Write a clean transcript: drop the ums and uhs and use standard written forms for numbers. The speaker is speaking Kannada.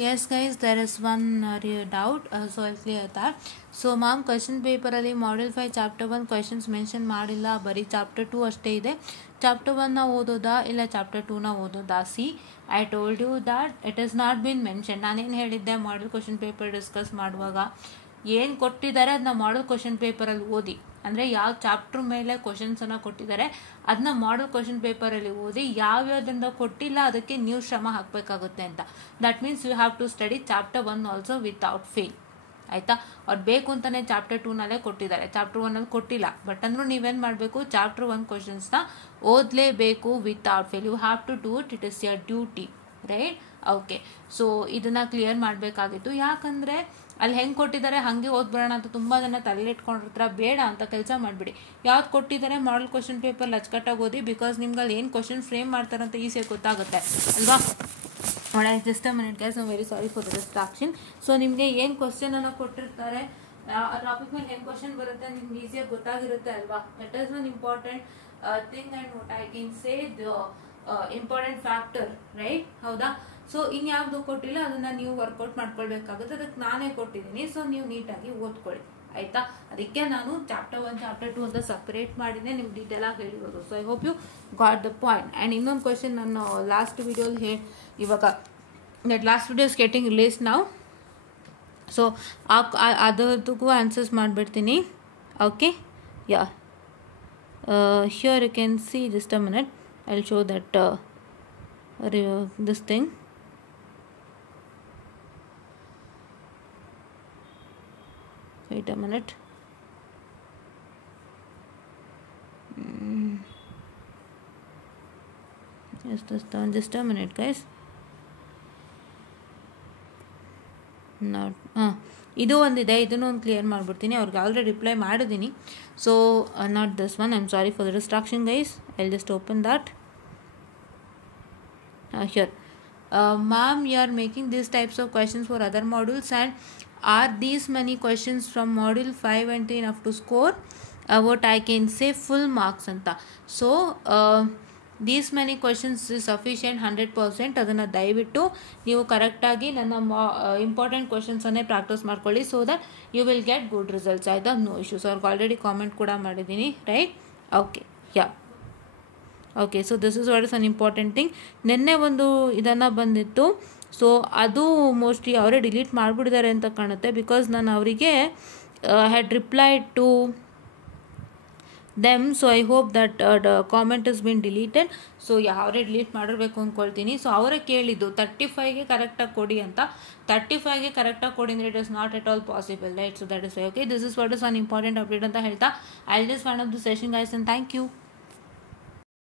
Yes guys, there is one doubt, so I'll clear that. So ma'am, question paper ಅಲ್ಲಿ model 5 chapter 1 questions mention ಮಾಡಿಲ್ಲ, ಬರೀ chapter 2 ಅಷ್ಟೇ ಇದೆ. chapter 1 ನ ಓದೋದಾ ಇಲ್ಲ chapter 2 ನ ಓದೋದಾ? See, I told you that it has not been mentioned. ನಾನೇನು ಹೇಳಿದ್ದೆ, ಮಾಡಲ್ ಕ್ವಶನ್ ಪೇಪರ್ ಡಿಸ್ಕಸ್ ಮಾಡುವಾಗ ಏನು ಕೊಟ್ಟಿದ್ದಾರೆ ಅದನ್ನ ಮಾಡಲ್ ಕ್ವಶನ್ ಪೇಪರಲ್ಲಿ ಓದಿ, ಅಂದರೆ ಯಾವ ಚಾಪ್ಟರ್ ಮೇಲೆ ಕ್ವಶನ್ಸನ್ನು ಕೊಟ್ಟಿದ್ದಾರೆ ಅದನ್ನ ಮಾಡಲ್ ಕ್ವಶನ್ ಪೇಪರಲ್ಲಿ ಓದಿ, ಯಾವ್ಯಾವುದರಿಂದ ಕೊಟ್ಟಿಲ್ಲ ಅದಕ್ಕೆ ನೀವು ಶ್ರಮ ಹಾಕಬೇಕಾಗುತ್ತೆ ಅಂತ. That means you have to study chapter 1 also without fail. ಆಯಿತಾ? ಅವ್ರು ಬೇಕು ಅಂತಲೇ ಚಾಪ್ಟರ್ 2ನಲ್ಲೇ ಕೊಟ್ಟಿದ್ದಾರೆ, ಚಾಪ್ಟರ್ 1ಅಲ್ಲಿ ಕೊಟ್ಟಿಲ್ಲ. ಬಟ್ ಅಂದರೂ ನೀವೇನು ಮಾಡಬೇಕು, ಚಾಪ್ಟರ್ 1 ಕ್ವಶನ್ಸ್ನ ಓದಲೇಬೇಕು without fail. You have to do it is your duty, right? Okay, so ಇದನ್ನು ಕ್ಲಿಯರ್ ಮಾಡಬೇಕಾಗಿತ್ತು. ಯಾಕಂದರೆ ಅಲ್ಲಿ ಹೆಂಗೆ ಕೊಟ್ಟಿದ್ದಾರೆ ಹಾಗೆ ಓದ್ಬಿಡೋಣ ಅಂತ ತುಂಬ ಜನ ತಲೆಯಿಟ್ಕೊಂಡಿರ್ತಾರೆ. ಬೇಡ ಅಂತ ಕೆಲಸ ಮಾಡಿಬಿಡಿ. ಯಾವ್ದು ಕೊಟ್ಟಿದ್ದಾರೆ ಮಾಡಲ್ ಕ್ವಶನ್ ಪೇಪರ್ ಅಚ್ಚುಕಟ್ಟಾಗಿ ಓದಿ. ಬಿಕಾಸ್ ನಿಮ್ಗೆ ಅಲ್ಲಿ ಏನು ಕ್ವಶನ್ ಫ್ರೇಮ್ ಮಾಡ್ತಾರೆ ಅಂತ ಈಸಿಯಾಗಿ ಗೊತ್ತಾಗುತ್ತೆ ಅಲ್ವಾ? Just a minute guys, I am very sorry for the distraction. So ನಿಮಗೆ ಏನು ಕ್ವಶನನ್ನು ಕೊಟ್ಟಿರ್ತಾರೆ, ಆ ಟಾಪಿಕ್ ಮೇಲೆ ಏನು ಕ್ವಶನ್ ಬರುತ್ತೆ ನಿಮ್ಗೆ ಈಸಿಯಾಗಿ ಗೊತ್ತಾಗಿರುತ್ತೆ ಅಲ್ವಾ? That is one important thing and what I can say the important factor, right? ಹೌದಾ? ಸೊ ಇನ್ಯಾವುದು ಕೊಟ್ಟಿಲ್ಲ ಅದನ್ನ ನೀವು ವರ್ಕೌಟ್ ಮಾಡ್ಕೊಳ್ಬೇಕಾಗುತ್ತೆ. ಅದಕ್ಕೆ ನಾನೇ ಕೊಟ್ಟಿದ್ದೀನಿ, ಸೊ ನೀವು ನೀಟಾಗಿ ಓದ್ಕೊಳ್ಳಿ, ಆಯ್ತಾ? ಅದಕ್ಕೆ ನಾನು ಚಾಪ್ಟರ್ 1 ಚಾಪ್ಟರ್ 2 ಅಂತ ಸಪ್ರೇಟ್ ಮಾಡಿನೇ ನಿಮ್ಗೆ ಡೀಟೇಲ್ ಆಗಿ ಹೇಳಿರೋದು. So I hope you got the point. And ಇನ್ನೊಂದು ಕ್ವಶನ್ ನಾನು ಲಾಸ್ಟ್ ವಿಡಿಯೋಲಿ ಇವಾಗ that last video is getting release ನಾವು. ಸೊ ಅದಕ್ಕೂ ಆನ್ಸರ್ಸ್ ಮಾಡಿಬಿಡ್ತೀನಿ. Okay, yeah, here you can see, just a minute, I will show that this thing. Wait a minute. Just a minute guys. ಇದು ಒಂದಿದೆ, ಇದನ್ನು ಒಂದು ಕ್ಲಿಯರ್ ಮಾಡಿಬಿಡ್ತೀನಿ. ಅವ್ರಿಗೆ ಆಲ್ರೆಡಿ ರಿಪ್ಲೈ ಮಾಡಿದ್ದೀನಿ. So not this one, I am sorry for the distraction guys. I will just open that. Here, ma'am, you are making these types of questions for other modules, and are these many questions from module 5 and 3 enough to score what I can say full marks anta? So these many questions is sufficient 100%. ಅದನ್ನು ದಯವಿಟ್ಟು ನೀವು ಕರೆಕ್ಟಾಗಿ ನನ್ನ ಇಂಪಾರ್ಟೆಂಟ್ ಕ್ವಶನ್ಸನ್ನೇ ಪ್ರಾಕ್ಟೀಸ್ ಮಾಡ್ಕೊಳ್ಳಿ, so that you will get good results, ಆಯಿತಾ? No issues. ಅವ್ರಿಗೆ ಆಲ್ರೆಡಿ ಕಾಮೆಂಟ್ ಕೂಡ ಮಾಡಿದ್ದೀನಿ, right? Okay, yeah, okay. So this is what is an important thing. ನಿನ್ನೆ ಒಂದು ಇದನ್ನು ಬಂದಿತ್ತು, ಸೊ ಅದು ಮೋಸ್ಟ್ಲಿ ಅವರೇ ಡಿಲೀಟ್ ಮಾಡಿಬಿಟ್ಟಿದ್ದಾರೆ ಅಂತ ಕಾಣುತ್ತೆ. ಬಿಕಾಸ್ ನಾನು ಅವರಿಗೆ had replied to them, so I hope that the comment is been deleted. So ಅವರೇ ಡಿಲೀಟ್ ಮಾಡಿರಬೇಕು ಅಂದ್ಕೊಳ್ತೀನಿ. ಸೊ ಅವರೇ ಕೇಳಿದ್ದು 35ಗೆ ಕರೆಕ್ಟಾಗಿ ಕೊಡಿ ಅಂತ. 35ಗೆ ಕರೆಕ್ಟಾಗಿ ಕೊಡಿ ಅಂದರೆ it is not at all possible, right? So that is okay. This is what is an important update ಅಂತ ಹೇಳ್ತಾ I will just find out the session guys, and thank you.